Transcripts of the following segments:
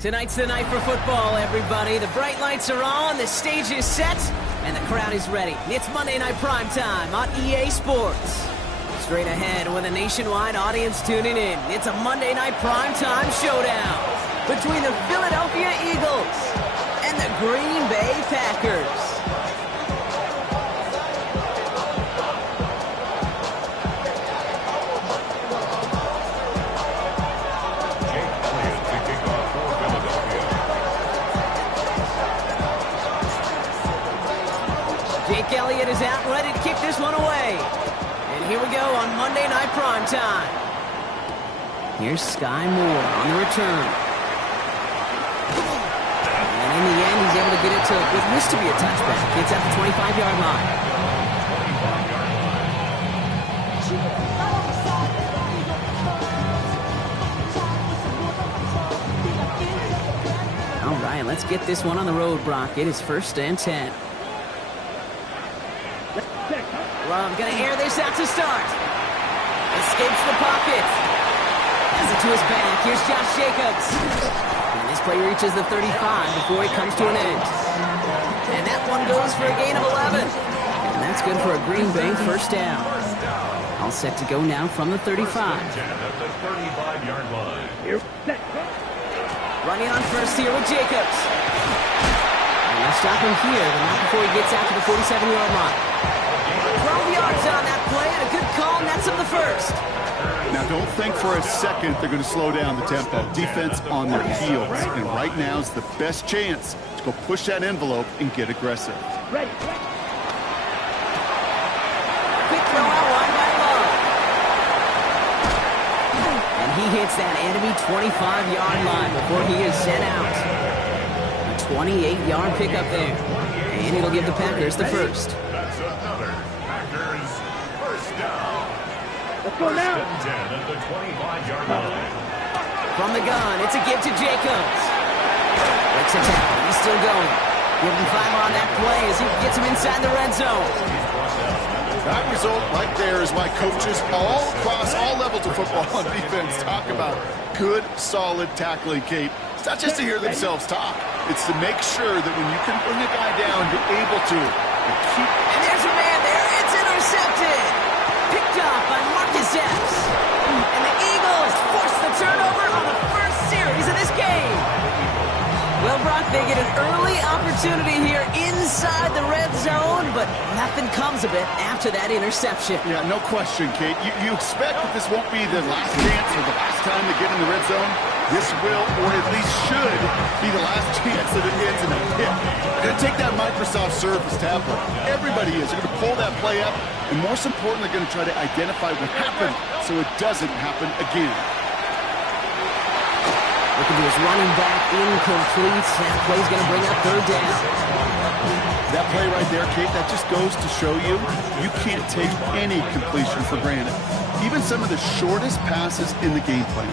Tonight's the night for football, everybody. The bright lights are on, the stage is set, and the crowd is ready. It's Monday Night Primetime on EA Sports. Straight ahead with a nationwide audience tuning in, it's a Monday Night Primetime showdown between the Philadelphia Eagles and the Green Bay Packers. Jake Elliott is out and ready to kick this one away. And here we go on Monday Night Primetime. Here's Sky Moore on the return. And in the end, he's able to get it to what used to be a touchback. It's at the 25-yard line. All right, let's get this one on the road, Brock. It is 1st and 10. Love gonna air this out to start. Escapes the pocket. Has it to his back. Here's Josh Jacobs. And this play reaches the 35 before it comes to an end. And that one goes for a gain of 11. And that's good for a Green Bay first down. All set to go now from the 35. Running on first here with Jacobs. And they'll stop him here, but not before he gets out to the 47-yard line. 12 yards on that play, and a good call, and that's on the first. Now, don't think for a second they're going to slow down the tempo. Defense on their heels, and right now is the best chance to go push that envelope and get aggressive. Ready. Quick throw out wide by Love. And he hits that enemy 25-yard line before he is sent out. A 28-yard pickup there, and it'll give the Packers the first. Let's go now. From the gun, it's a give to Jacobs. Breaks a tackle. He's still going. Give him 5 on that play as he gets him inside the red zone. That result right there is why coaches all across all levels of football on defense talk about good, solid tackling, Kate. It's not just to hear themselves talk. It's to make sure that when you can bring a guy down, you're able to keep. And there's a man there. It's intercepted. Picked off by Marcus Epps. And the Eagles force the turnover on the first series of this game. Well, Brock, they get an early opportunity here inside the red zone, but nothing comes of it after that interception. Yeah, no question, Kate. You expect that this won't be the last chance or the last time they get in the red zone. This will, or at least should, be the last chance that it ends in a hit. They're going to take that Microsoft Surface tablet. Everybody is. They're going to pull that play up, and most importantly, they're going to try to identify what happened so it doesn't happen again. Looking to his running back, incomplete. That play's going to bring up 3rd down. That play right there, Kate, that just goes to show you, you can't take any completion for granted. Even some of the shortest passes in the game plan.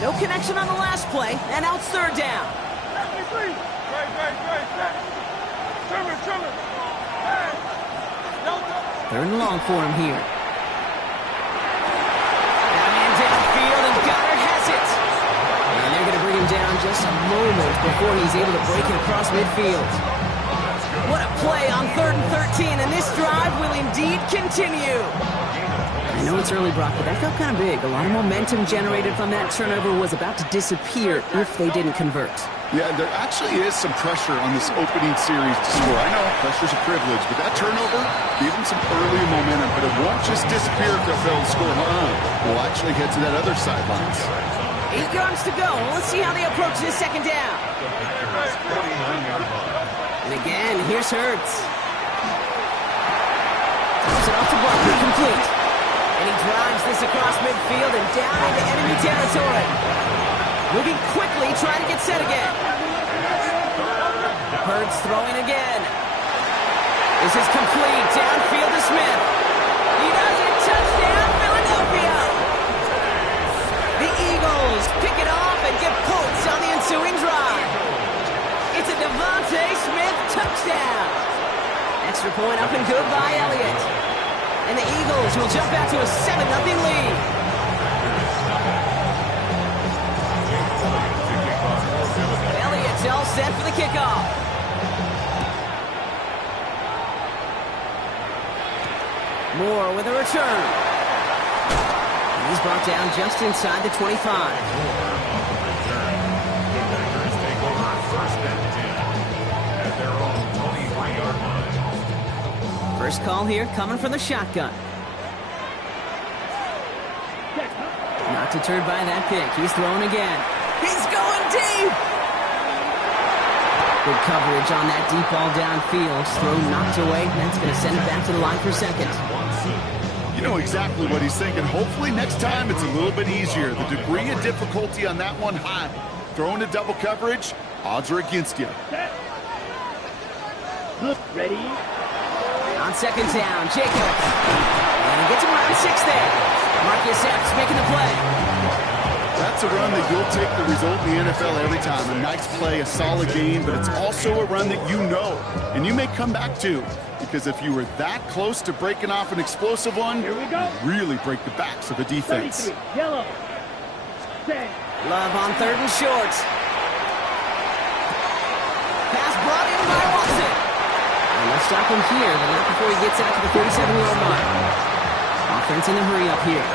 No connection on the last play, and now it's 3rd down. Third and long for him here. That man downfield, and Goddard has it. And they're going to bring him down just a moment before he's able to break it across midfield. What a play on 3rd and 13, and this drive will indeed continue. I know it's early, Brock, but that felt kind of big. A lot of momentum generated from that turnover was about to disappear if they didn't convert. Yeah, there actually is some pressure on this opening series to score. I know pressure's a privilege, but that turnover gave them some early momentum, but it won't just disappear if they're able to score. We'll actually head to that other sidelines. 8 yards to go. Let's see how they approach this 2nd down. And again, here's Hurts. Throws it off to Barkley, complete. And he drives this across midfield and down into enemy territory. Moving quickly, trying to get set again. Hurts throwing again. This is complete. Downfield to Smith. He Eagles will jump out to a 7-0 lead. Elliott's all set for the kickoff. Moore with a return. And he's brought down just inside the 25. First call here coming from the shotgun. Not deterred by that pick. He's throwing again. He's going deep! Good coverage on that deep ball downfield. Throw knocked away. That's going to send it back to the line for second. You know exactly what he's thinking. Hopefully next time it's a little bit easier. The degree of difficulty on that one high. Throwing to double coverage, odds are against you. Ready? On second down, Jacobs. And he gets him around 6 there. Marcus Epps making the play. That's a run that you'll take the result in the NFL every time. A nice play, a solid game, but it's also a run that you know and you may come back to. Because if you were that close to breaking off an explosive one, Here we go. you really break the backs of the defense. 33, yellow. Set. Love on third and short. Pass brought in by Watson. And they'll stop him here, but not before he gets out to the 47-yard line. Offense in the hurry up here.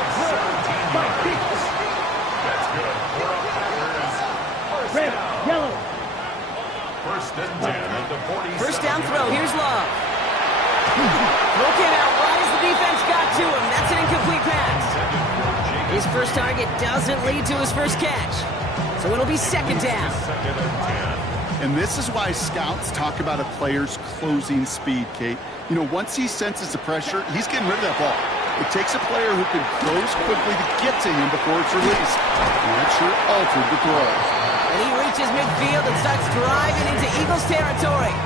Red, yellow. First down throw. Here's Love. Broken out wide as the defense got to him. That's an incomplete pass. His first target doesn't lead to his first catch. So it'll be second down. And this is why scouts talk about a player's closing speed, Kate. You know, once he senses the pressure, he's getting rid of that ball. It takes a player who can close quickly to get to him before it's released. And that sure altered the throw. And he reaches midfield and starts driving into Eagles territory.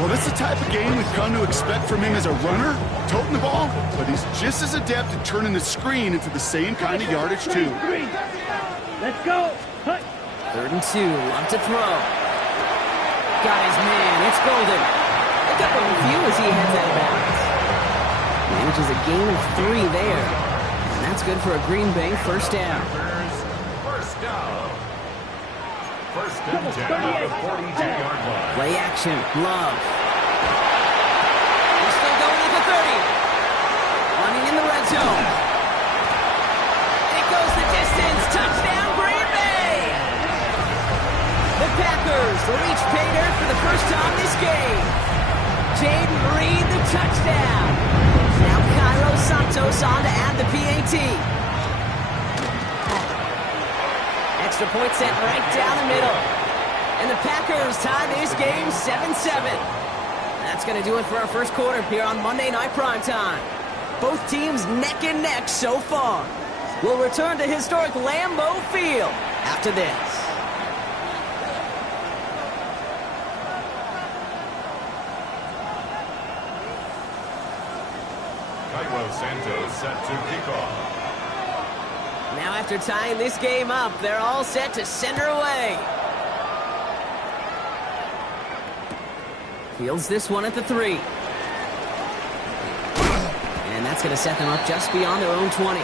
Well, this is the type of game we've come to expect from him as a runner, toting the ball, but he's just as adept at turning the screen into the same kind of yardage, too. Let's go. Hut. 3rd and 2. Love to throw. Got his man. It's Golden. Pick up a few as he heads out of bounds. Manages a gain of 3 there. And that's good for a Green Bay first down. First down. First and 10 at the 42-yard line. Play action. Love. He's still going at the 30. Running in the red zone. And it goes the distance. Touchdown, Green Bay! The Packers reach pay dirt for the first time this game. Jaden Reed, the touchdown. Now Cairo Santos on to add the PAT. Extra point set right down the middle. And the Packers tie this game 7-7. That's going to do it for our first quarter here on Monday Night Primetime. Both teams neck and neck so far. We'll return to historic Lambeau Field after this. Cairo Santos set to kickoff. Now after tying this game up, they're all set to send her away. Fields this one at the 3. And that's going to set them up just beyond their own 20.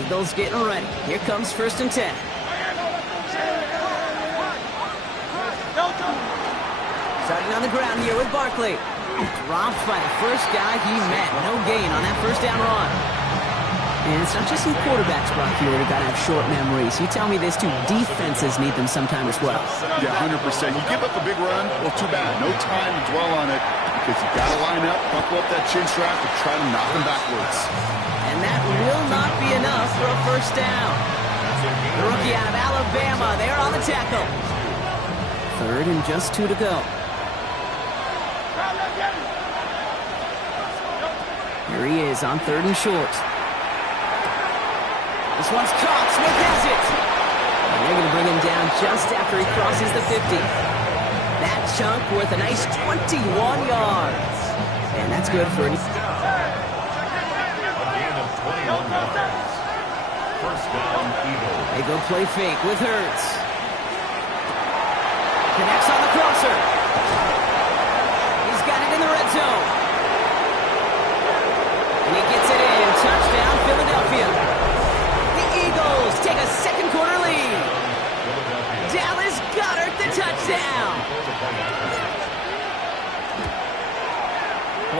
Eagles getting ready. Here comes 1st and 10. Starting on the ground here with Barkley. Dropped by the first guy he met. No gain on that first down run. And it's not just some quarterbacks, Brock, here that got to have short memories. You tell me this too. Defenses need them sometime as well. Yeah, 100%. You give up a big run, well, too bad. No time to dwell on it because you got to line up, buckle up that chin strap, and try to knock them backwards. And that will not be enough for a first down. The rookie out of Alabama, there on the tackle. 3rd and just 2 to go. Here he is on 3rd and short. This one's caught. Smith has it. And they're going to bring him down just after he crosses the 50. That chunk worth a nice 21 yards. And that's good for a A gain of 21 yards. First down, Eagles. They go play fake with Hurts. Connects on the crosser. He's got it in the red zone. And he gets it in. Touchdown, Philadelphia. The Eagles take a second quarter lead. Dallas Goedert the touchdown.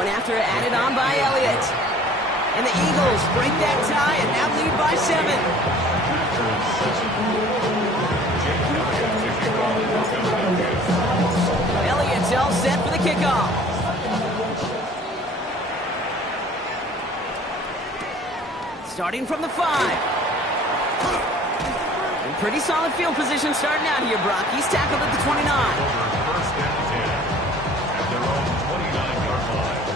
One after added on by Elliott. And the Eagles break that tie and now lead by 7. Elliott's all set for the kickoff. Starting from the 5. And pretty solid field position starting out here, Brock. He's tackled at the 29. First and 10 at their own 29-yard line.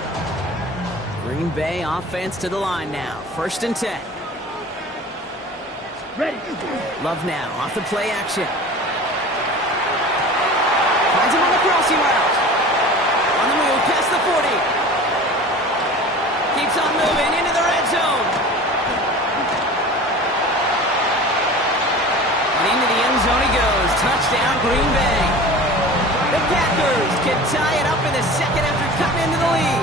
Green Bay offense to the line now. First and 10. Ready. Love now off the play action. Finds him on the crossing route. On the move past the 40. Keeps on moving into the red zone. And into the end zone he goes. Touchdown Green Bay. The Packers can tie it up in the second after cutting into the lead.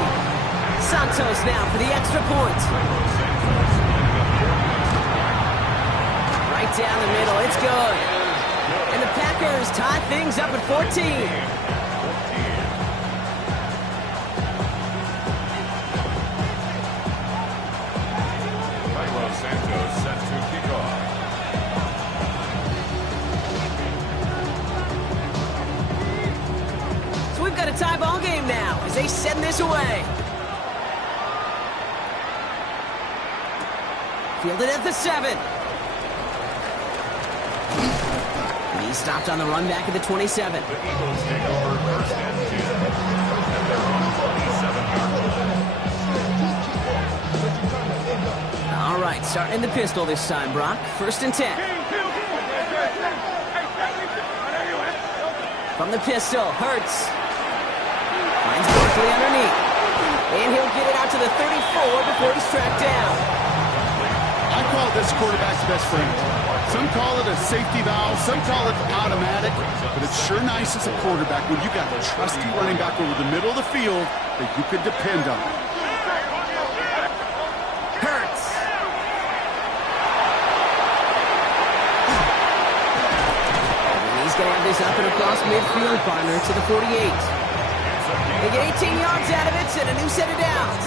Santos now for the extra point. Right down the middle, it's good. And the Packers tie things up at 14. Carlos Santos set to kick off. So we've got a tie ball game now as they send this away. Fielded at the 7. And he stopped on the run back at the 27. The Eagles take over first and 10 at their own 27-yard line. All right, starting in the pistol this time, Brock. First and 10. From the pistol, Hurts. Finds Barkley underneath. And he'll get it out to the 34 before he's tracked down. I call this quarterback's best friend. Some call it a safety valve, some call it automatic, but it's sure nice as a quarterback when you got a trusty running back over the middle of the field that you could depend on. Hurts. And he's going to have this up and across midfield, partner, to the 48. They get 18 yards out of it and a new set of downs.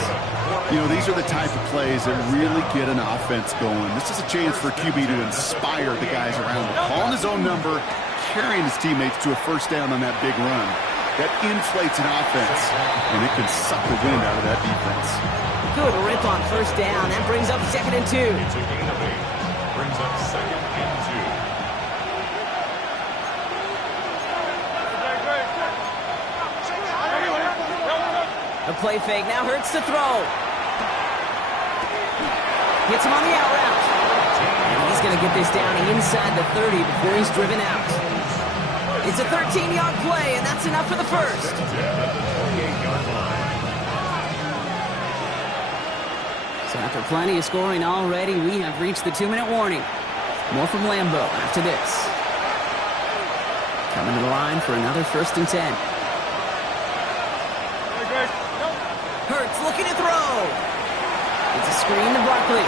You know, these are the type of plays that really get an offense going. This is a chance for QB to inspire the guys around him. Calling his own number, carrying his teammates to a first down on that big run. That inflates an offense, and it can suck the wind out of that defense. Good rip on first down. That brings up second and 2. It's a gain of 8. Brings up second and 2. A play fake. Now Hurts to throw. Hits him on the out route. And he's going to get this down inside the 30 before he's driven out. It's a 13-yard play, and that's enough for the first. So after plenty of scoring already, we have reached the 2-minute warning. More from Lambeau after this. Coming to the line for another first and 10. Hurts looking to throw. It's a screen to Barkley.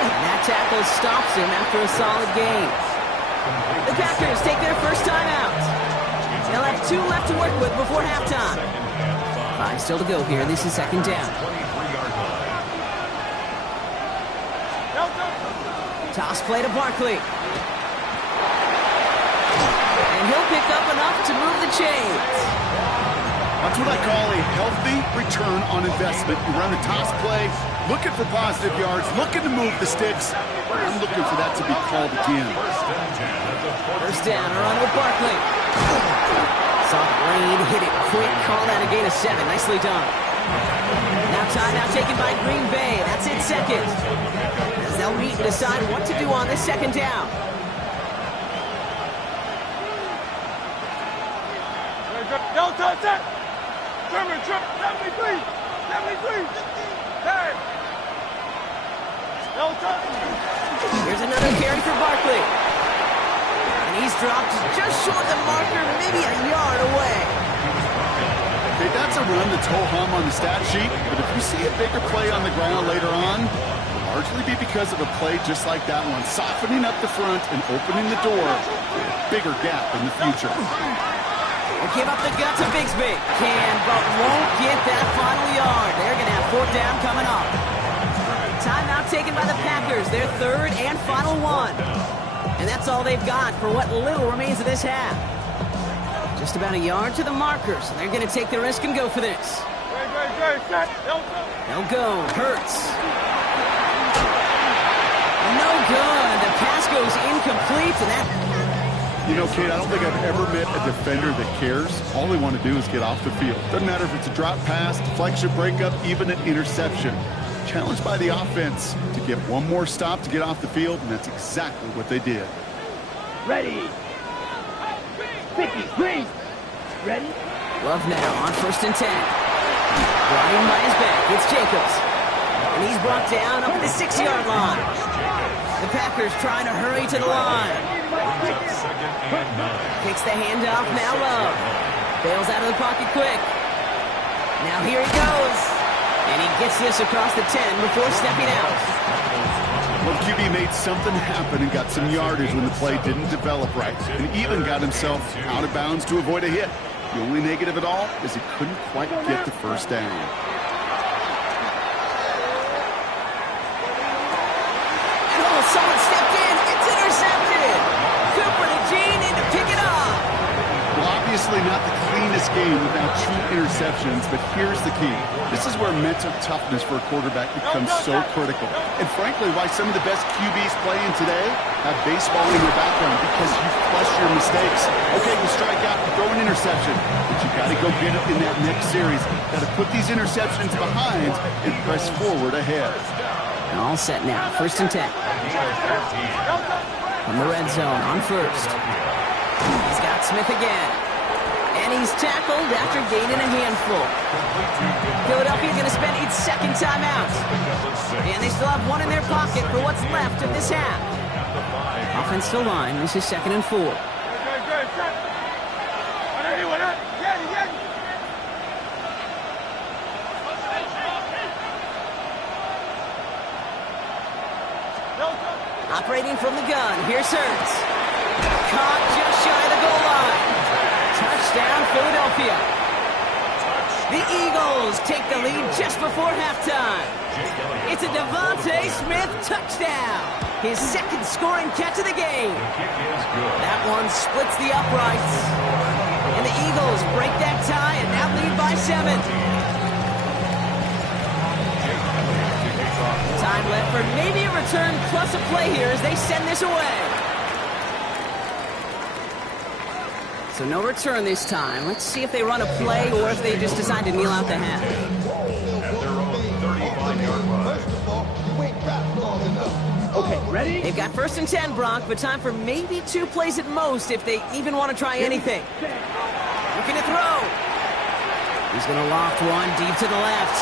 And that tackle stops him after a solid gain. The Packers take their first time out. They'll have 2 left to work with before halftime. 5 still to go here. This is second down. Toss play to Barkley. And he'll pick up enough to move the chains. That's what I call a healthy return on investment. You run a toss play, looking for positive yards, looking to move the sticks. I'm looking for that to be called again. First down, a run with Barkley. Soft lane, hit it quick, call that a gain of 7. Nicely done. Now timeout taken by Green Bay. That's it second. As they'll meet and decide what to do on this second down. No touch it! German, 73! 73! Hey! No touch! Here's another Another carry for Barkley. And he's dropped just short of the marker, maybe a yard away. Okay, that's a run that's ho-hum on the stat sheet, but if you see a bigger play on the ground later on, it'll largely be because of a play just like that one, softening up the front and opening the door for a bigger gap in the future. Will give up the gut to Bigsby. Can, but won't get that final yard. They're going to have fourth down coming up. Timeout taken by the Packers, their third and final one. And that's all they've got for what little remains of this half. Just about a yard to the markers, and they're going to take the risk and go for this. They'll go. Hurts. No good. The pass goes incomplete, and that... You know, Kate, I don't think I've ever met a defender that cares. All they want to do is get off the field. Doesn't matter if it's a drop pass, deflection, breakup, even an interception. Challenged by the offense to get one more stop to get off the field, and that's exactly what they did. Ready. 53. Ready. Love now on 1st and 10. Brought in by his back. It's Jacobs. And he's brought down up at the 6-yard line. The Packers trying to hurry to the line. Kicks the handoff, now Love. Bails out of the pocket quick. Now here he goes. And he gets this across the 10 before stepping out. Well, QB made something happen and got some yardage when the play didn't develop right. And even got himself out of bounds to avoid a hit. The only negative at all is he couldn't quite get the first down. And oh, someone stepped in. It's intercepted. Cooper to Gene in to pick it up. Well, obviously not the cleanest game without 2 interceptions, but here's the key. This is where mental toughness for a quarterback becomes so critical. And frankly, why some of the best QBs playing today have baseball in their background, because you flush your mistakes. Okay, you strike out, you throw an interception, but you got to go get it in that next series. Got to put these interceptions behind and press forward ahead. All set now. 1st and 10. From the red zone on 1st. He's got Smith again. And he's tackled after gaining a handful. Philadelphia going to spend its 2nd timeout. And they still have 1 in their pocket for what's left of this half. Offensive line, this is 2nd and 4. Operating from the gun, here's Hurts. Caught just shy of the goal line. Touchdown, Philadelphia. The Eagles take the lead just before halftime. It's a Devontae Smith touchdown. His 2nd scoring catch of the game. That one splits the uprights. And the Eagles break that tie and now lead by 7. Time left for maybe a return plus a play here as they send this away. So no return this time. Let's see if they run a play or if they just decide to kneel out the half. At their own 35-yard line. Okay, ready? They've got 1st and 10, Brock, but time for maybe 2 plays at most if they even want to try anything. Looking to throw. He's going to loft one deep to the left.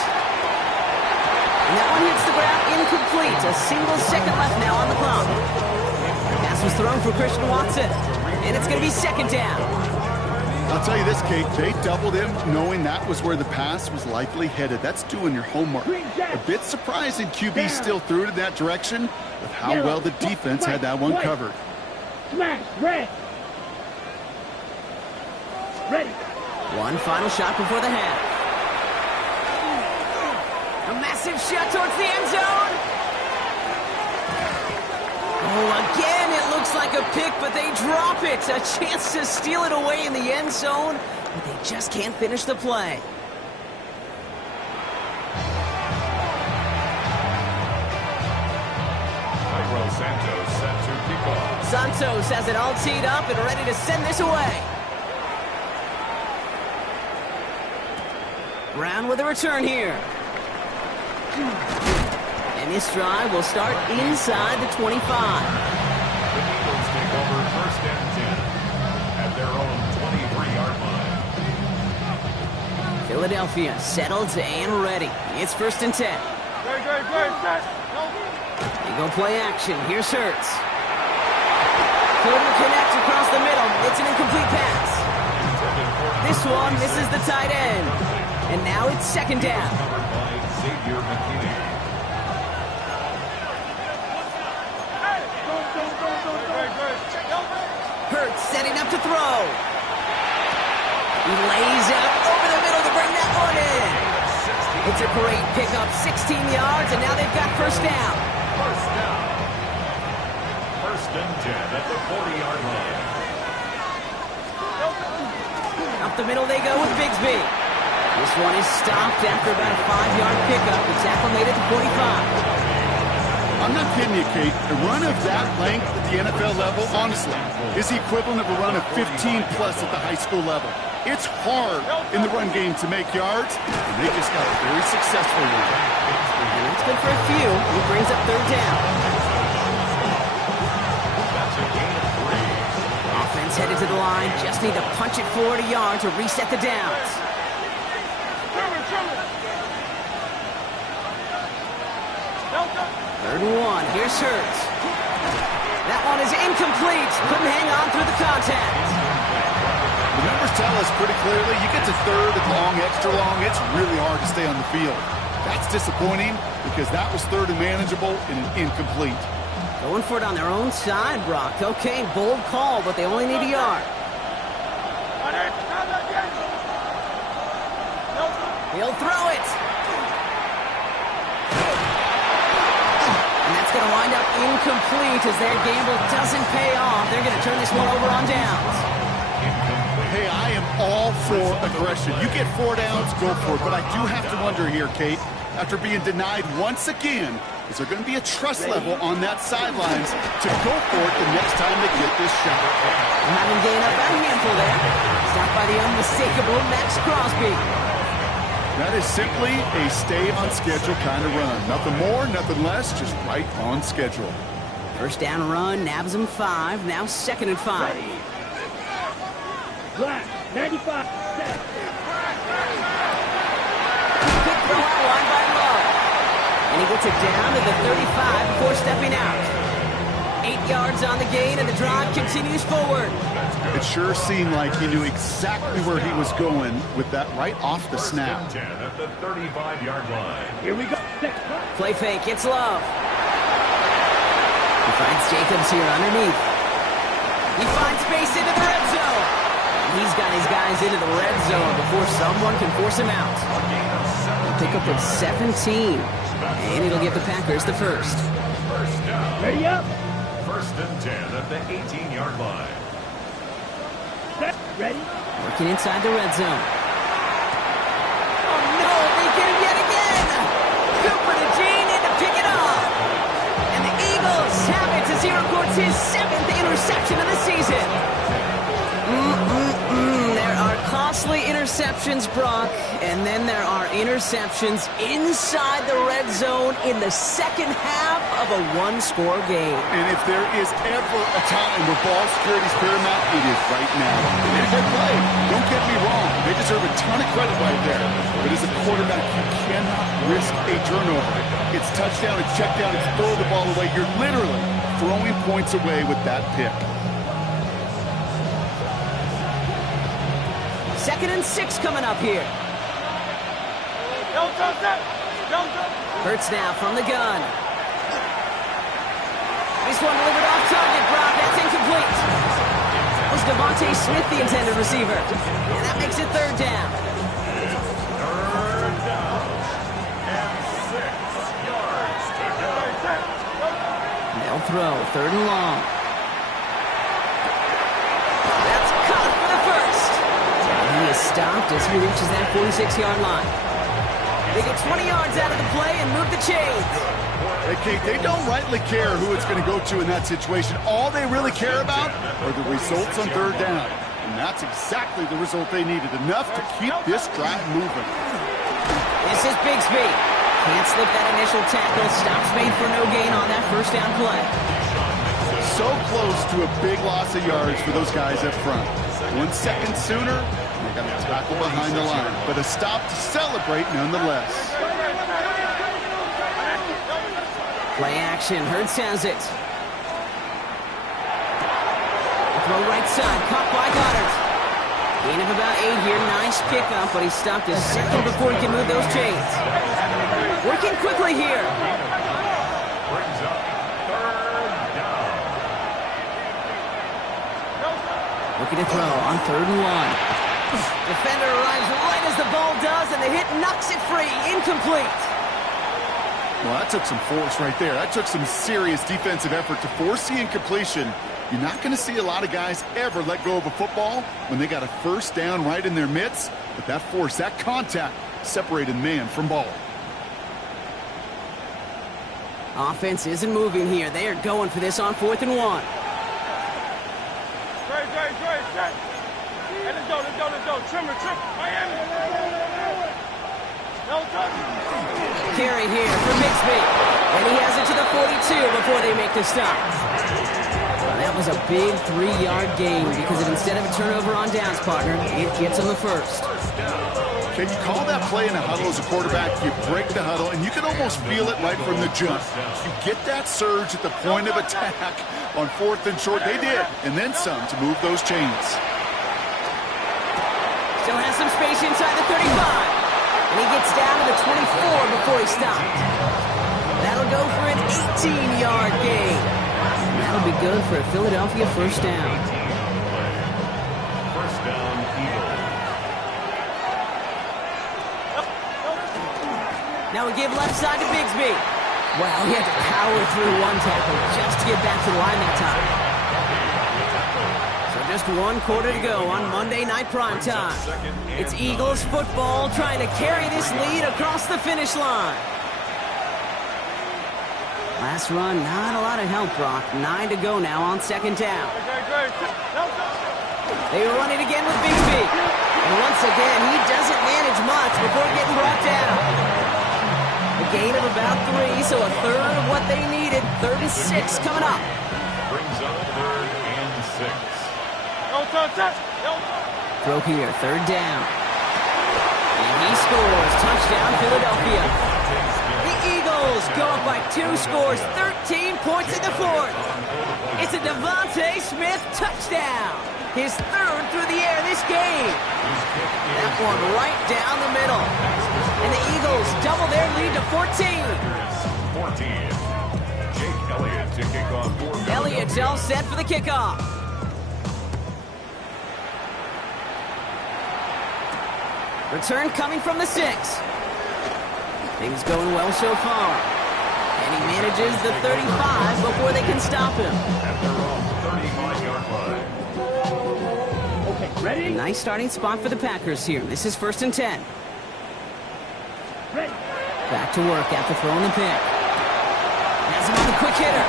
And that one hits the ground incomplete. A single second left now on the clock. Pass was thrown for Christian Watson. And it's going to be 2nd down. I'll tell you this, Kate, they doubled him knowing that was where the pass was likely headed. That's doing your homework. A bit surprising QB still threw it in that direction with how well the defense had that one covered. Smash, red. Ready. One final shot before the half. A massive shot towards the end zone. Oh, again, it looks like a pick, but they drop it. A chance to steal it away in the end zone, but they just can't finish the play. Santos set to kick off. Santos has it all teed up and ready to send this away. Brown with a return here. And this drive will start inside the 25. The Eagles take over 1st and 10 at their own 23-yard line. Philadelphia settled and ready. It's 1st and 10. Great, set. They go play action. Here's Hurts. Couldn't connect across the middle. It's an incomplete pass. This one misses the tight end. And now it's second down. Xavier McKinney. Hurts setting up to throw. He lays out over the middle to bring that one in. It's a great pickup, 16 yards, and now they've got first down. First down. First and 10 at the 40-yard line. Up the middle they go with Bigsby. This one is stopped after about a 5-yard pickup. It's acclimated to 45. I'm not kidding you, Kate. A run of that length at the NFL level, honestly, is the equivalent of a run of 15-plus at the high school level. It's hard in the run game to make yards, and they just got a very successful one. And it's good for a few. He brings up third down. That's a gain of 3. Offense headed to the line. Just need to punch it forward a yard to reset the downs. Third and 1. Here's Hurts. That one is incomplete. Couldn't hang on through the contact. The numbers tell us pretty clearly, you get to third and long, extra long, it's really hard to stay on the field. That's disappointing because that was third and manageable and an incomplete. Going for it on their own side, Brock. Okay, bold call, but they only need a yard. He'll throw it. And that's going to wind up incomplete as their gamble doesn't pay off. They're going to turn this one over on downs. Hey, I am all for aggression. You get 4 downs, go for it. But I do have to wonder here, Kate, after being denied once again, is there going to be a trust level on that sidelines to go for it the next time they get this shot? Having gained up a handful there. Stopped by the unmistakable Max Crosby. That is simply a stay-on-schedule kind of run. Nothing more, nothing less, just right on schedule. First down run, nabs him 5. Now second and 5. Ready. Black, 95, set. Quick throw out wide by Love. And he gets it down to the 35 before stepping out. 8 yards on the gain, and the drive continues forward. It sure seemed like he knew exactly where he was going with that right off the snap. 10 at the 35-yard line. Here we go. Set. Play fake, it's Love. He finds Jacobs here underneath. He finds space into the red zone. He's got his guys into the red zone before someone can force him out. A pickup of 17. And it'll give the Packers the first. First down. Ready up. First and 10 at the 18-yard line. Set. Ready. Working inside the red zone. Oh no, they get him yet again! Cooper to Jean in to pick it off. And the Eagles have it as he records his 7th interception of the season. There are costly interceptions, Brock, and then there are interceptions inside the red zone in the second half of a one-score game. And if there is ever a time where ball security is paramount, it is right now. And they play. Don't get me wrong. They deserve a ton of credit right there. But as a quarterback, you cannot risk a turnover. It's touchdown, it's check down, it's throw the ball away. You're literally throwing points away with that pick. 2nd and 6 coming up here. Hurts now from the gun. This one delivered off target, Brock. That's incomplete. Was Devontae Smith the intended receiver? And that makes it third down. Third down. And 6 yards to go. They'll throw. Third and long. That's caught for the first. And he is stopped as he reaches that 46-yard line. They get 20 yards out of the play and move the chains. Hey, Kate, they don't rightly care who it's going to go to in that situation. All they really care about are the results on third down. And that's exactly the result they needed. Enough to keep this drive moving. This is Bigsby. Can't slip that initial tackle. Stops made for no gain on that first down play. So close to a big loss of yards for those guys up front. 1 second sooner, they got a tackle behind the line. But a stop to celebrate nonetheless. Play action. Hurts has it. side, caught by Goddard. Gain of about 8 here. Nice kickoff, but he stopped a second before he can move those chains. Working quickly here. Brings up third down. Looking to throw on 3rd and 1. Defender arrives right as the ball does, and the hit knocks it free. Incomplete. Well, that took some force right there. That took some serious defensive effort to force the incompletion. You're not going to see a lot of guys ever let go of a football when they got a first down right in their midst. But that force, that contact, separated man from ball. Offense isn't moving here. They are going for this on 4th and 1. Straight. Hey, let's go. Trimmer. Miami. No touch. Carry here for Bixby. And he has it to the 42 before they make the stop. Well, that was a big 3-yard gain because instead of a turnover on downs, partner, it gets on the first. Can you call that play in a huddle as a quarterback? You break the huddle, and you can almost feel it right from the jump. You get that surge at the point of attack on 4th and short. They did, and then some to move those chains. Still has some space inside the 35. And he gets down to the 24 before he stopped. That'll go for an 18-yard gain. That'll be good for a Philadelphia first down. First down, Eagles. Now we give left side to Bixby. Wow, he had to power through one tackle just to get back to the line that time. So just 1 quarter to go on Monday Night Primetime. It's Eagles football trying to carry this lead across the finish line. Last run, not a lot of help, Brock. 9 to go now on 2nd down. They run it again with Bixby. And once again, he doesn't manage much before getting brought down. A gain of about 3, so a third of what they needed. 3rd and 6 coming up. Brings up 3rd and 6. Throw here, 3rd down. And he scores. Touchdown, Philadelphia. The Eagles go up by 2 scores, 13 points in the 4th. It's a Devontae Smith touchdown. His 3rd through the air this game. That one right down the middle. And the Eagles double their lead to 14. 14. Jake Elliott to kick off for Elliott's all set for the kickoff. Return coming from the 6. Things going well so far. And he manages the 35 before they can stop him. at their own 35-yard line. Okay, ready? A nice starting spot for the Packers here. This is 1st and 10. Ready. Back to work after throwing the pick. Has him on the quick hitter.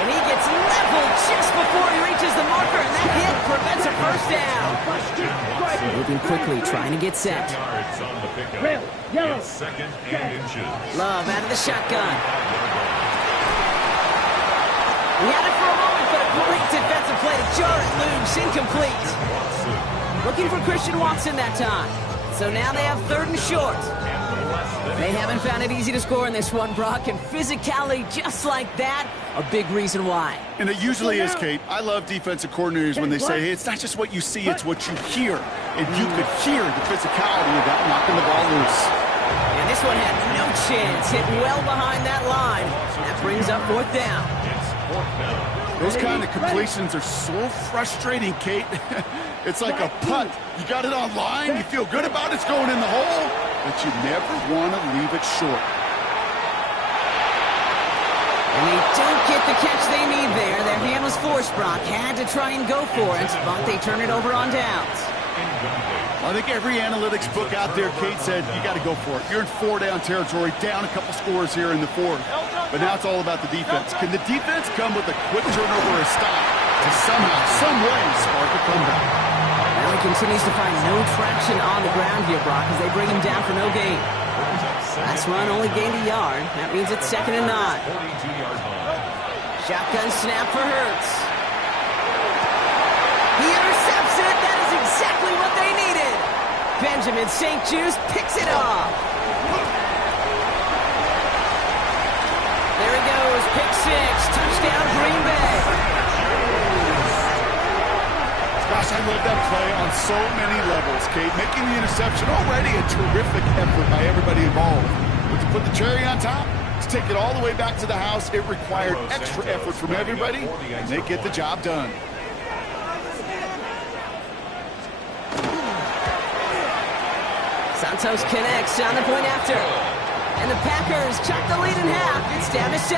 And he gets leveled just before he reaches the marker, and that hit prevents a first down. Moving quickly, trying to get set. Yards on the pickup. Rail, yellow. It's 2nd and inches. Love out of the shotgun. He had it for a moment, but a great defensive play to jar it loose, incomplete. Looking for Christian Watson that time. So now they have 3rd and short. They haven't found it easy to score in this one, Brock, and physicality just like that, a big reason why. And it usually is, Kate. I love defensive coordinators when they say, hey, it's not just what you see, it's what you hear. And you could hear the physicality of that knocking the ball loose. And this one had no chance, hit well behind that line. That brings up 4th down. It's 4th down. Those kind of completions are so frustrating, Kate. It's like a putt. You got it on line, you feel good about it's going in the hole, but you never want to leave it short. And they don't get the catch they need there. Their hand was forced, Brock. Had to try and go for it, but they turn it over on downs. I think every analytics book out there, Kate, said you got to go for it. You're in 4-down territory, down a couple scores here in the 4th. But now it's all about the defense. Can the defense come with a quick turnover or a stop to somehow, some way, spark a comeback? Now he continues to find no traction on the ground here, Brock, as they bring him down for no gain. Last run only gained a yard. That means it's 2nd and 9. 42-yard line. Shotgun snap for Hurts. He intercepts it. That is exactly what they needed. Benjamin St. Juste picks it off. There he goes. Pick 6. Touchdown, Green Bay. love that play on so many levels, Kate. Making the interception already a terrific effort by everybody involved. But to put the cherry on top, to take it all the way back to the house, it required extra effort from everybody, and they get the job done. Santos connects on the point after. And the Packers chop the lead in half. It's down to 7.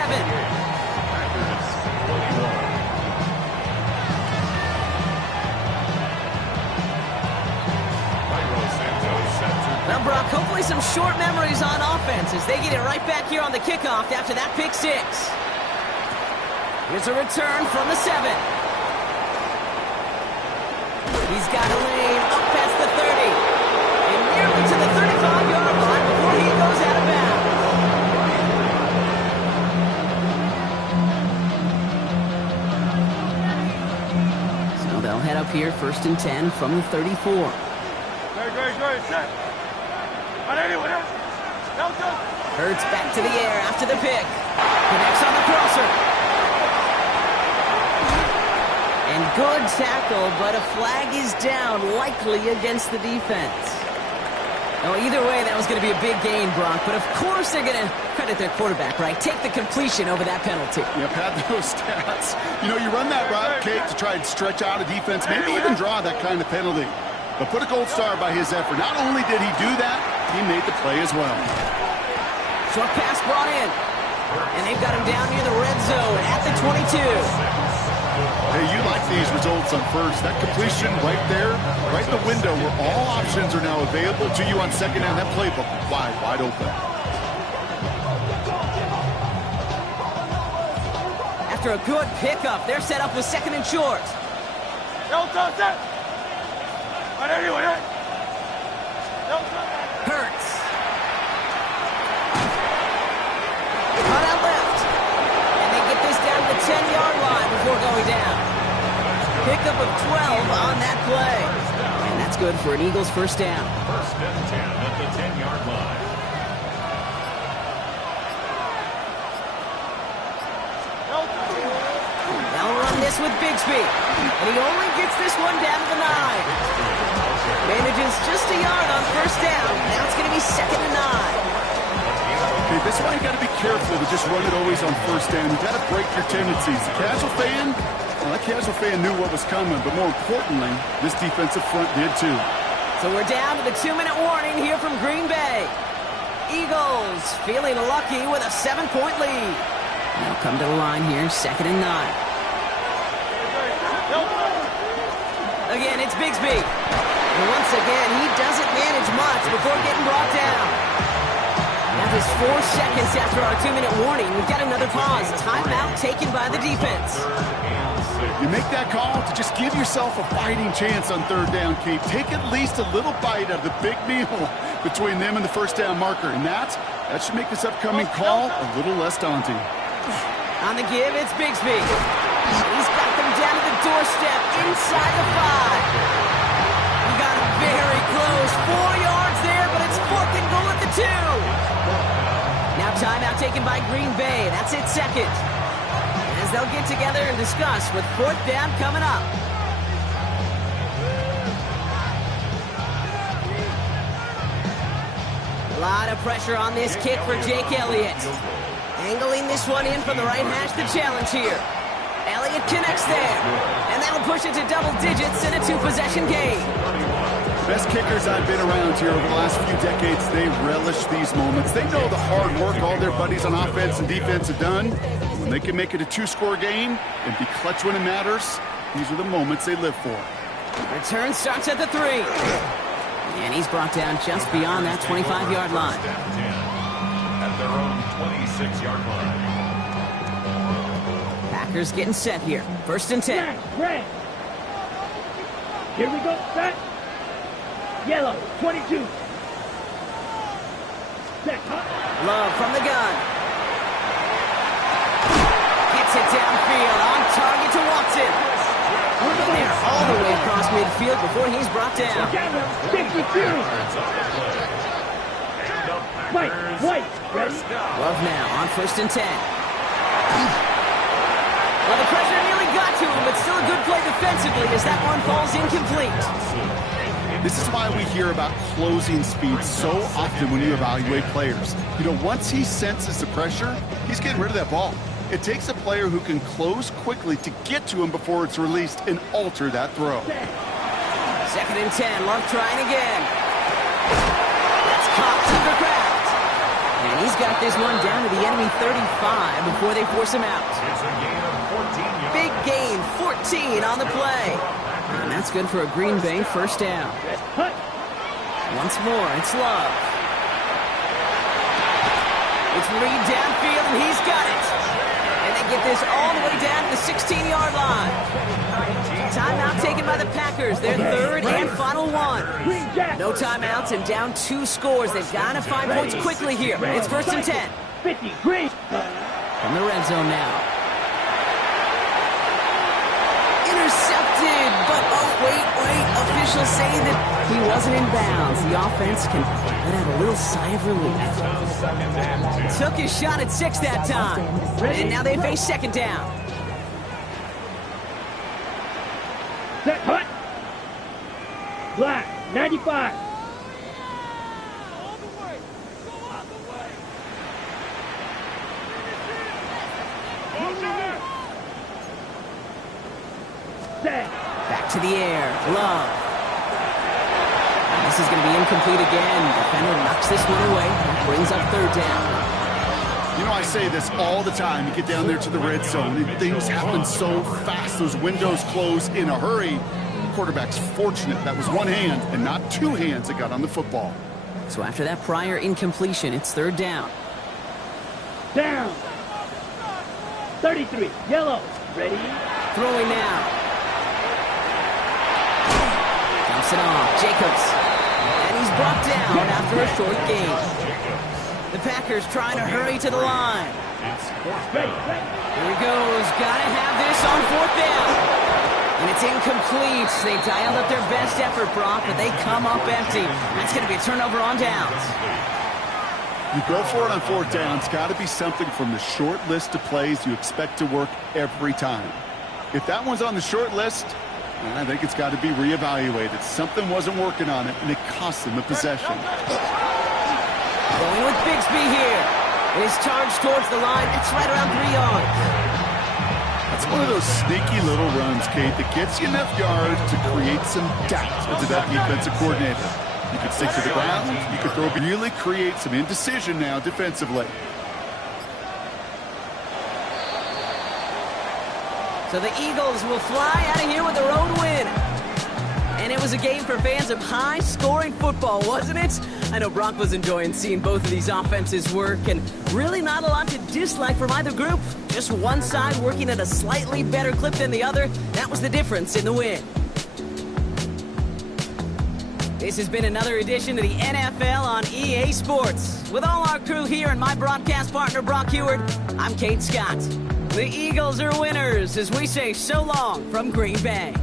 Well, Brock, hopefully some short memories on offense as they get it right back here on the kickoff after that pick 6. Here's a return from the 7. He's got a lane up past the 30. And nearly to the 35-yard line before he goes out of bounds. So they'll head up here, 1st and 10 from the 34. Great, set. Hurts back to the air after the pick. Connects on the crosser. And good tackle, but a flag is down, likely against the defense. Oh, either way, that was going to be a big gain, Brock. But of course they're going to credit their quarterback, right? Take the completion over that penalty. Yep, had those stats. You know, you run that route, Kate, to try and stretch out a defense, maybe even draw that kind of penalty. But put a gold star by his effort. Not only did he do that, he made the play as well. Short pass brought in. And they've got him down near the red zone at the 22. Hey, you like these results on first. That completion right there, right in the window where all options are now available to you on second down. That playbook wide open. After a good pickup, they're set up with 2nd and short. Hurts. Run out left. And they get this down to the 10-yard line before going down. Pickup of 12 on that play. And that's good for an Eagles first down. 1st and 10 at the 10-yard line. They'll run this with Bigsby. And he only gets this one down to the 9. Manages just a yard on 1st down. Now it's going to be 2nd and 9. Okay, this is why you got to be careful to just run it always on 1st down. You got to break your tendencies. The casual fan, well, that casual fan knew what was coming, but more importantly, this defensive front did too. So we're down to the 2-minute warning here from Green Bay. Eagles feeling lucky with a 7-point lead. They'll come to the line here, 2nd and 9. Again, it's Bigsby. And once again, he doesn't manage much before getting brought down. Now just 4 seconds after our 2-minute warning, we've got another pause. Timeout taken by the defense. You make that call to just give yourself a fighting chance on 3rd down, Kate. Take at least a little bite of the big meal between them and the 1st down marker. And that should make this upcoming call a little less daunting. On the give, it's Bigsby. He's got them down to the doorstep inside the 5. He got him very close. 4 yards there, but it's 4th and goal at the 2. Now timeout taken by Green Bay. That's it, 2nd. As they'll get together and discuss with 4th down coming up. A lot of pressure on this kick for Jake Elliott. Angling this one in from the right hash, the challenge here. Elliott connects there. And that'll push it to double digits in a 2-possession game. Best kickers I've been around here over the last few decades, they relish these moments. They know the hard work all their buddies on offense and defense have done. When they can make it a 2-score game and be clutch when it matters, these are the moments they live for. Return starts at the 3. And he's brought down just beyond that 25-yard line. At their own 26-yard line. Packers getting set here. 1st and 10. Red. Here we go. Set. Yellow. 22. Set. Love from the gun. Gets it downfield. On target to Watson. They're all the way across midfield before he's brought down. Together. 52. White. Ready? Love now on 1st and 10. Well, the pressure nearly got to him, but still a good play defensively as that one falls incomplete. This is why we hear about closing speed so often when you evaluate players. You know, once he senses the pressure, he's getting rid of that ball. It takes a player who can close quickly to get to him before it's released and alter that throw. 2nd and 10, Love trying again. That's caught Tucker-Kraft. And he's got this one down to the enemy 35 before they force him out. It's a gain of 14 yards. Big gain, 14 on the play. And that's good for a Green Bay first down. Once more, it's Love. It's Reed downfield, and he's got it. And they get this all the way down to the 16-yard line. Timeout taken by the Packers. Their third and final one. No timeouts and down 2 scores. They've got to find points quickly here. It's 1st and 10. 50, green. From the red zone now. Intercepted, but oh, wait. Officials say that he wasn't in bounds. The offense can let out a little sigh of relief. Took his shot at 6 that time. And now they face 2nd down. Set, hut. Black, 95. Set. Back to the air. Love. And this is going to be incomplete again. Defender knocks this one away. Brings up 3rd down. You know, I say this all the time. You get down there to the red zone, and things happen so fast. Those windows close in a hurry. The quarterback's fortunate. That was one hand and not 2 hands that got on the football. So after that prior incompletion, it's 3rd down. Down. 33, yellow. Ready? Throwing now. Dumps it off. Jacobs. And he's brought down after a short gain. The Packers trying to hurry to the line. Ready. Here he goes. Gotta have this on 4th down. And it's incomplete. They dialed up their best effort, Brock, but they come up empty. That's going to be a turnover on downs. You go for it on 4th down. It's got to be something from the short list of plays you expect to work every time. If that one's on the short list, I think it's got to be reevaluated. Something wasn't working on it, and it cost them the possession. Going with Bigsby here. His charge towards the line. It's right around 3 yards. That's one of those sneaky little runs, Kate, that gets you enough yards to create some doubt into that defensive coordinator. You could stick to the ground. You could throw, really create some indecision now defensively. So the Eagles will fly out of here with a road win. And it was a game for fans of high-scoring football, wasn't it? I know Brock was enjoying seeing both of these offenses work, and really not a lot to dislike from either group. Just one side working at a slightly better clip than the other. That was the difference in the win. This has been another edition of the NFL on EA Sports. With all our crew here and my broadcast partner, Brock Heward, I'm Kate Scott. The Eagles are winners as we say so long from Green Bay.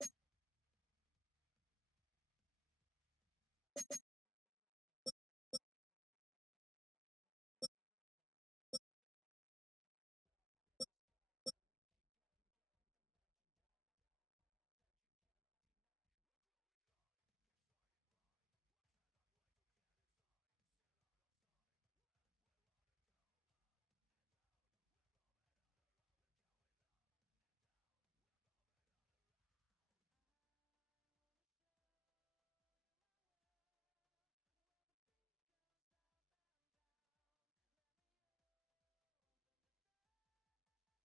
you